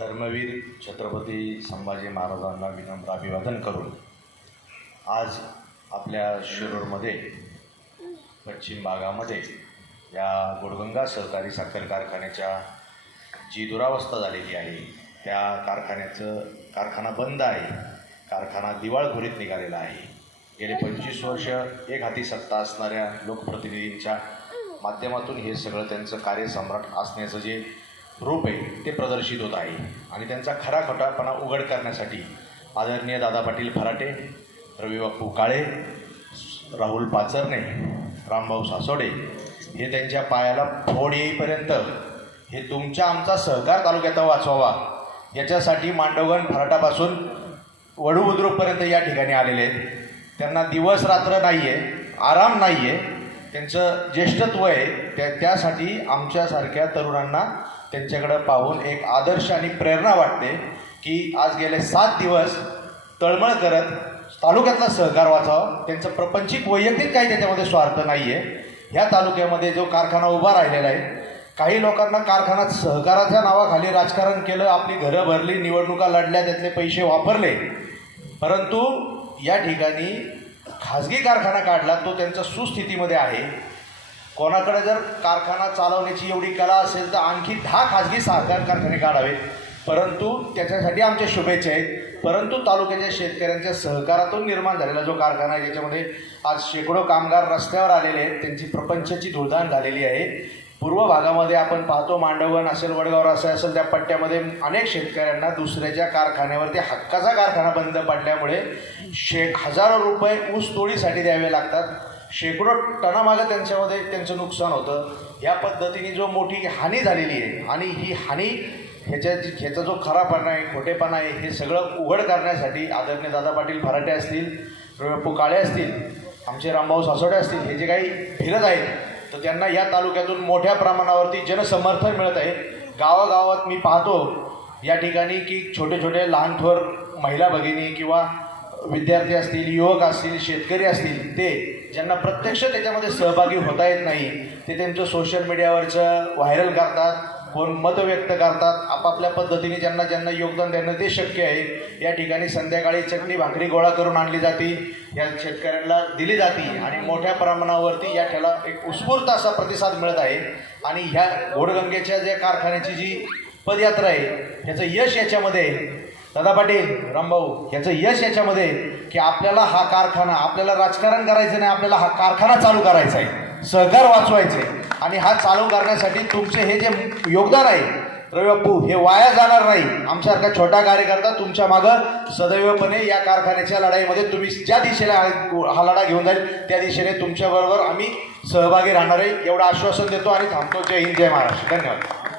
धर्मवीर छत्रपती संभाजी महाराजांना विनम्र अभिवादन करून आज आपल्या शिरूरमध्ये पश्चिम भागामध्ये या गोडगंगा सहकारी साखर कारखान्याच्या जी दुरावस्था झालेली आहे त्या कारखान्याचं कारखाना बंद आहे कारखाना दिवाळखोरीत निघालेला आहे. गेले पंचवीस वर्ष एक हाती सत्ता असणाऱ्या लोकप्रतिनिधींच्या माध्यमातून हे सगळं त्यांचं कार्यसम्राट असण्याचं जे रूप आहे ते प्रदर्शित होत आहे. आणि त्यांचा खरा खोटापणा उघड करण्यासाठी आदरणीय दादा पाटील फराटे रविबापू काळे राहुल पाचरणे रामभाऊ सासोडे हे त्यांच्या पायाला फोड येईपर्यंत हे तुमच्या आमचा सहकार तालुक्यात वाचवावा. याच्यासाठी मांडवगण फराटापासून वडू बुद्रुकपर्यंत या ठिकाणी आलेले आहेत. त्यांना दिवस रात्र नाही आहे आराम नाही आहे त्यांचं ज्येष्ठत्व आहे त्या त्यासाठी आमच्यासारख्या तरुणांना त्यांच्याकडं पाहून एक आदर्श आणि प्रेरणा वाटते की आज गेले सात दिवस तळमळ करत तालुक्यातला सहकार वाचावा. त्यांचं प्रपंचिक वैयक्तिक काही त्याच्यामध्ये स्वार्थ नाही आहे ह्या तालुक्यामध्ये जो कारखाना उभा राहिलेला आहे काही लोकांना कारखान्यात सहकाराच्या नावाखाली राजकारण केलं आपली घरं भरली निवडणुका लढल्या त्यातले पैसे वापरले. परंतु या ठिकाणी खाजगी कारखाना काढला तो त्यांचा सुस्थितीमध्ये आहे. कोणाकडे जर कारखाना चालवण्याची एवढी कला असेल तर आणखी दहा खाजगी सहकार कारखाने काढावेत परंतु त्याच्यासाठी आमच्या शुभेच्छा आहेत. परंतु तालुक्याच्या शेतकऱ्यांच्या सहकारातून निर्माण झालेला जो कारखाना आहे ज्याच्यामध्ये आज शेकडो कामगार रस्त्यावर आलेले आहेत त्यांची प्रपंचाची धुळधाण झालेली आहे. पूर्व भागामध्ये आपण पाहतो मांडवगण असेल वडगाव असे असेल त्या पट्ट्यामध्ये अनेक शेतकऱ्यांना दुसऱ्याच्या कारखान्यावरती हक्काचा कारखाना बंद पडल्यामुळे शे हजारो रुपये ऊस तोडीसाठी द्यावे लागतात. शेकडो टनामागं त्यांच्यामध्ये त्यांचं नुकसान होतं. या पद्धतीने जो मोठी हानी झालेली आहे आणि ही हानी ह्याच्या ह्याचा जो खरापणा आहे खोटेपणा आहे हे सगळं उघड करण्यासाठी आदरणीय दादा पाटील फराटे असतील पु काळे असतील आमचे रामभाऊ सासोडे असतील हे जे काही फिरत आहेत तर त्यांना या तालुक्यातून मोठ्या प्रमाणावरती जनसमर्थन मिळत आहे. गावागावात मी पाहतो या ठिकाणी की छोटे छोटे लहान थोर महिला भगिनी किंवा विद्यार्थी असतील युवक असतील शेतकरी असतील ते ज्यांना प्रत्यक्ष त्याच्यामध्ये सहभागी होता येत नाही ते त्यांचं सोशल मीडियावरचं व्हायरल करतात कोण मत व्यक्त करतात आपापल्या पद्धतीने ज्यांना ज्यांना योगदान देणं ते शक्य आहे या ठिकाणी संध्याकाळी चटणी भाकरी गोळा करून आणली जाते या शेतकऱ्यांना दिली जाते आणि मोठ्या प्रमाणावरती या ठेला एक उत्स्फूर्त असा प्रतिसाद मिळत आहे आणि ह्या घोडगंगेच्या ज्या कारखान्याची जी पदयात्रा आहे ह्याचं यश याच्यामध्ये आहे. दादा पाटील रामभाऊ ह्याचं यश याच्यामध्ये की आपल्याला हा कारखाना आपल्याला राजकारण करायचं नाही आपल्याला हा कारखाना चालू करायचा आहे. सहकार वाचवायचे. आणि हा चालू करण्यासाठी तुमचे हे जे योगदान आहे रविबापू हे वाया जाणार नाही. आमच्यासारखा छोटा कार्यकर्ता तुमच्या मागं सदैवपणे या कारखान्याच्या लढाईमध्ये तुम्ही ज्या दिशेला हा हा लढा घेऊन जाईल त्या दिशेने तुमच्याबरोबर आम्ही सहभागी राहणार आहे. एवढं आश्वासन देतो आणि थांबतो. जय हिंद जय महाराष्ट्र. धन्यवाद.